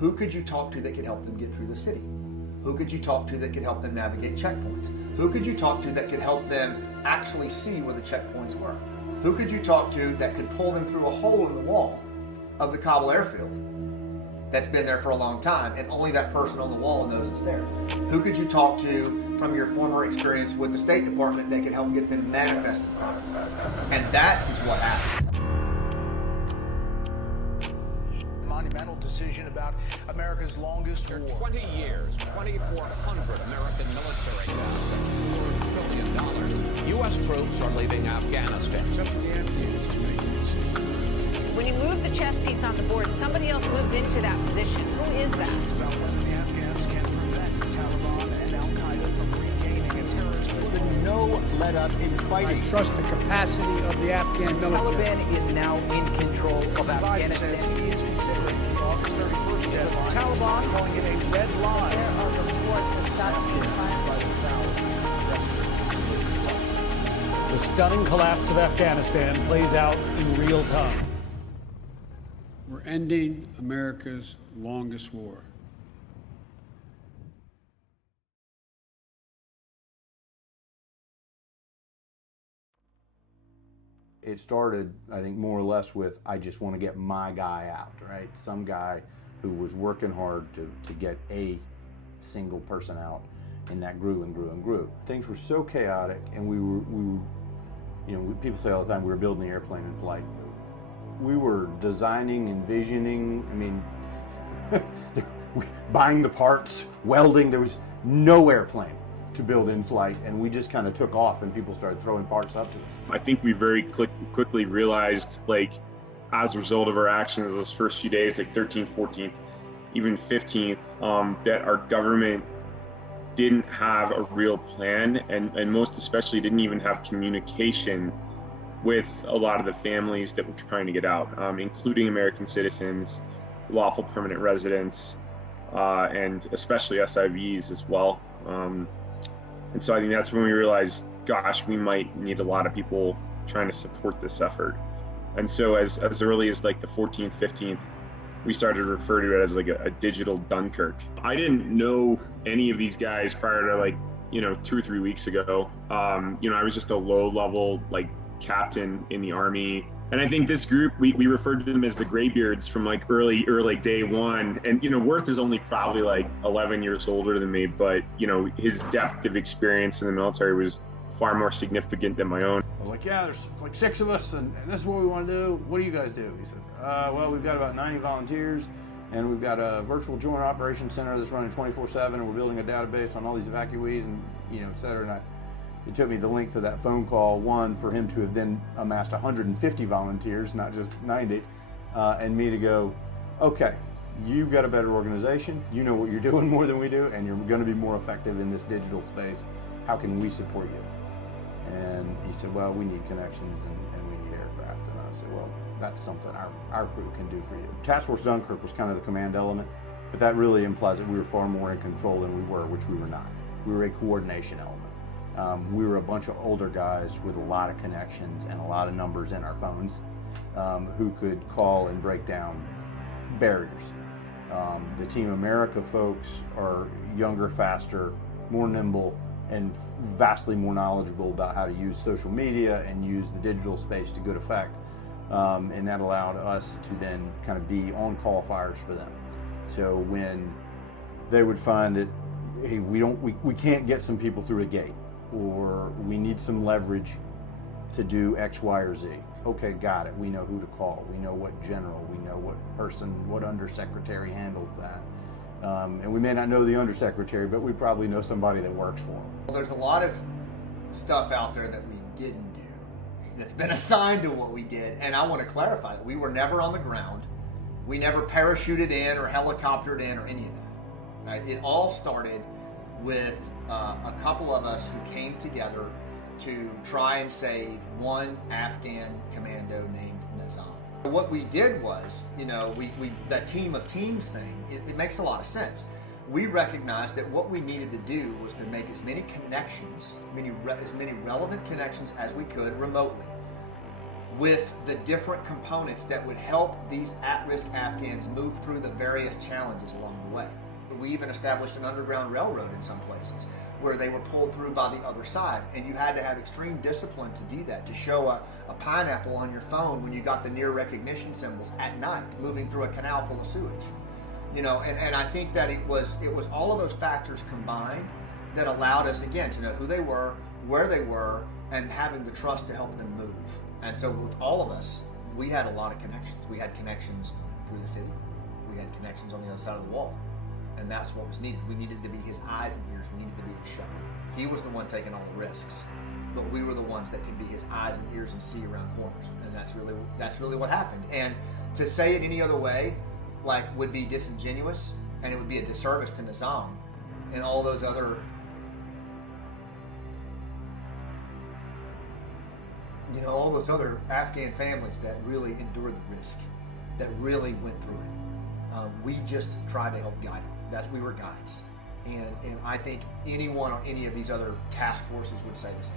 Who could you talk to that could help them get through the city? Who could you talk to that could help them navigate checkpoints? Who could you talk to that could help them actually see where the checkpoints were? Who could you talk to that could pull them through a hole in the wall of the Kabul airfield that's been there for a long time, and only that person on the wall knows it's there? Who could you talk to from your former experience with the State Department that could help get them manifested? And that is what happened. Monumental decision about America's longest war. 20 years, 2,400 American military deaths, and $4 trillion. U.S. troops are leaving Afghanistan. When you move the chess piece on the board, somebody else moves into that position. Who is that? It's about whether the Afghans can prevent the Taliban and al-Qaeda from regaining a terrorist foothold. No let up in fighting. I trust the capacity of the Afghan military. The Taliban is now in control of Afghanistan. Says he is considering the August 31st deadline. The Taliban calling it a red line. There are reports of The stunning collapse of Afghanistan plays out in real time. We're ending America's longest war. It started, I think, more or less with, I just want to get my guy out, right? Some guy who was working hard to get a single person out, and that grew and grew and grew. Things were so chaotic, and we were you know, people say all the time, we were building the airplane in flight. We were designing, envisioning, I mean, buying the parts, welding. There was no airplane to build in flight, and we just kind of took off, and people started throwing parts up to us. I think we very quickly realized, like, as a result of our actions those first few days, like 13th, 14th, even 15th, that our government didn't have a real plan, and most especially didn't even have communication with a lot of the families that were trying to get out, including American citizens, lawful permanent residents, and especially SIVs as well. And so I think that's when we realized, gosh, we might need a lot of people trying to support this effort. And so as early as like the 14th, 15th, we started to refer to it as like a digital Dunkirk. I didn't know any of these guys prior to, like, you know, 2 or 3 weeks ago. You know, I was just a low level, like, captain in the Army. And I think this group, we referred to them as the Graybeards from like early day one. And, you know, Worth is only probably like 11 years older than me, but, you know, his depth of experience in the military was far more significant than my own. I was like, yeah, there's like 6 of us, and this is what we want to do. What do you guys do? He said, well, we've got about 90 volunteers, and we've got a virtual joint operations center that's running 24/7, and we're building a database on all these evacuees, and, you know, et cetera. And it took me the length of that phone call, one, for him to have then amassed 150 volunteers, not just 90, and me to go, okay, you've got a better organization, you know what you're doing more than we do, and you're going to be more effective in this digital space. How can we support you? And he said, well, we need connections and we need aircraft. And I said, well, that's something our crew can do for you. Task Force Dunkirk was kind of the command element, but that really implies that we were far more in control than we were, which we were not. We were a coordination element. We were a bunch of older guys with a lot of connections and a lot of numbers in our phones who could call and break down barriers. The Team America folks are younger, faster, more nimble, and vastly more knowledgeable about how to use social media and use the digital space to good effect. And that allowed us to then kind of be on-call fires for them. So when they would find that, hey, we can't get some people through a gate, or we need some leverage to do X, Y, or Z. Okay, got it. We know who to call. We know what general. We know what person, what undersecretary handles that. And we may not know the undersecretary, but we probably know somebody that works for him. Well, there's a lot of stuff out there that we didn't do that's been assigned to what we did, and I want to clarify that we were never on the ground. We never parachuted in or helicoptered in or any of that. Right? It all started with a couple of us who came together to try and save one Afghan commando named Nizam. What we did was, you know, that team of teams thing, it makes a lot of sense. We recognized that what we needed to do was to make as many connections, as many relevant connections as we could remotely. with the different components that would help these at-risk Afghans move through the various challenges along the way. We even established an underground railroad in some places where they were pulled through by the other side, and you had to have extreme discipline to do that, to show a pineapple on your phone when you got the near recognition symbols at night moving through a canal full of sewage. You know, and I think that it was all of those factors combined that allowed us, again, to know who they were, where they were, and having the trust to help them move. And so with all of us, we had a lot of connections. We had connections through the city. We had connections on the other side of the wall. And that's what was needed. We needed to be his eyes and ears. We needed to be his shepherd. He was the one taking all the risks, but we were the ones that could be his eyes and ears and see around corners. And that's really what happened. And to say it any other way, like, would be disingenuous, and it would be a disservice to Nizam and all those other, you know, all those other Afghan families that really endured the risk, that really went through it. We just tried to help guide them. We were guides. And I think anyone on any of these other task forces would say the same.